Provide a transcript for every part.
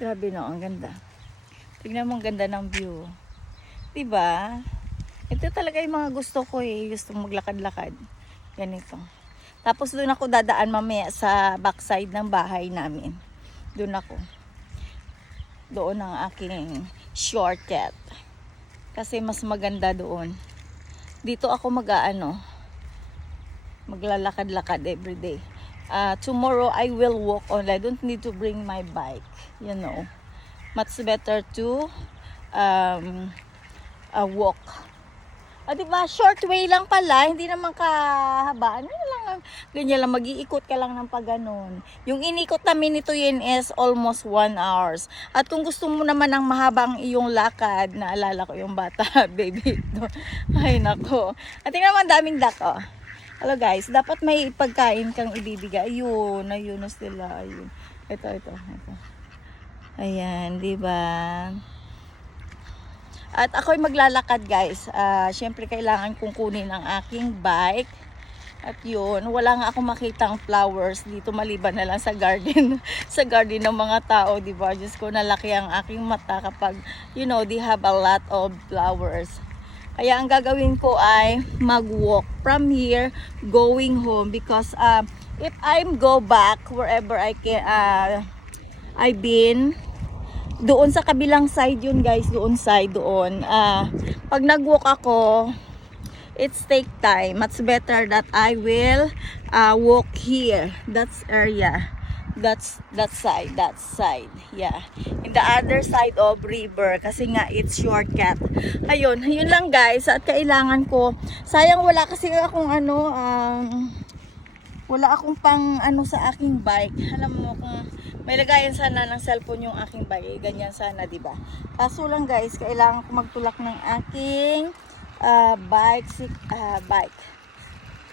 Grabe no, ang ganda. Tignan mo, ang ganda ng view. Diba? Ito talaga yung mga gusto ko eh. Gusto maglakad-lakad. Ganito. Tapos doon ako dadaan mamaya sa backside ng bahay namin. Doon ako. Doon ang aking shortcut. Kasi mas maganda doon. Dito ako maglalakad-lakad everyday. Tomorrow I will walk only. I don't need to bring my bike. You know. Much better to walk. Diba? Short way lang pala. Hindi naman kahabaan. Ano lang, ganyan lang. Mag-iikot ka lang ng pagganon. Yung inikot namin ito yun is almost 1 hours. At kung gusto mo naman ng mahabang iyong lakad, naalala ko yung bata, baby ito. Ay, nako. At tingnan naman daming dako. Hello guys, dapat may pagkain kang ibibigay. Ayun sila. Ayun. Ito. Ayan, di ba? At ako'y maglalakad, guys. Syempre kailangan kong kunin ang aking bike. At yun, wala nga akong makitang flowers dito maliban na lang sa garden. Sa garden ng mga tao, di ba? Diyos ko, nalaki ang aking mata kapag, they have a lot of flowers. Kaya ang gagawin ko ay mag-walk from here going home because if I go back wherever I've been, doon sa kabilang side yun guys, doon. Pag nag-walk ako, it's take time. Much better that I will walk here. That's area. That side. Yeah. In the other side of river. Kasi nga, it's shortcut. Ayun lang guys. At kailangan ko, sayang wala kasi akong wala akong pang sa aking bike. Alam mo kung may lagayan sana ng cellphone yung aking bike, ganyan sana, di ba? Kaso lang guys, kailangan ko magtulak ng aking bike.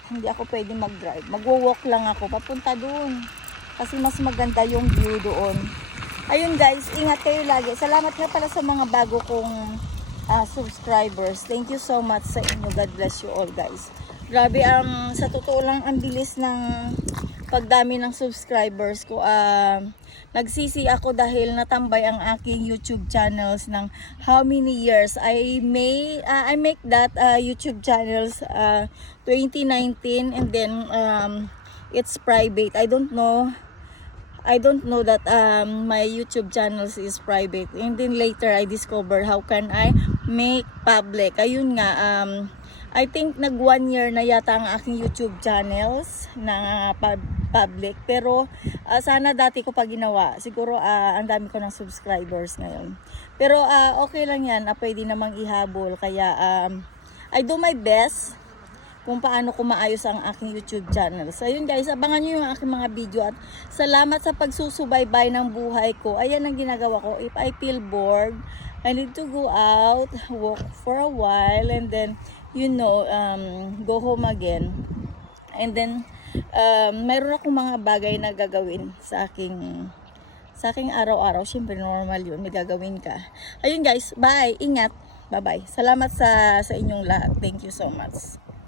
Hindi ako pwede mag-drive. Magwo-walk lang ako papunta doon. Kasi mas maganda yung view doon. Ayun guys, ingat kayo lagi. Salamat nga pala sa mga bago kong subscribers. Thank you so much sa inyo. God bless you all guys. Grabe sa totoo lang ang bilis ng pagdami ng subscribers ko. Nagsisi ako dahil natambay ang aking YouTube channels ng how many years. I make that YouTube channels 2019 and then it's private. I don't know that my YouTube channels is private. And then later I discovered how can I make public. Ayun nga, I think nag 1 year na yata ang aking YouTube channels na public. Pero sana dati ko pa ginawa. Siguro ang dami ko ng subscribers ngayon. Pero okay lang yan. Pwede namang ihabol. Kaya I do my best kung paano ko maayos ang aking YouTube channel. So ayun guys, abangan nyo yung aking mga video. At salamat sa pagsusubaybay ng buhay ko. Ayan ang ginagawa ko. If I feel bored, I need to go out, walk for a while, and then go home again. And then mayroon akong mga bagay na gagawin sa aking araw-araw. Siyempre normal yun, may gagawin ka. Ayun guys, bye, ingat, bye bye. Salamat sa inyong lahat. Thank you so much.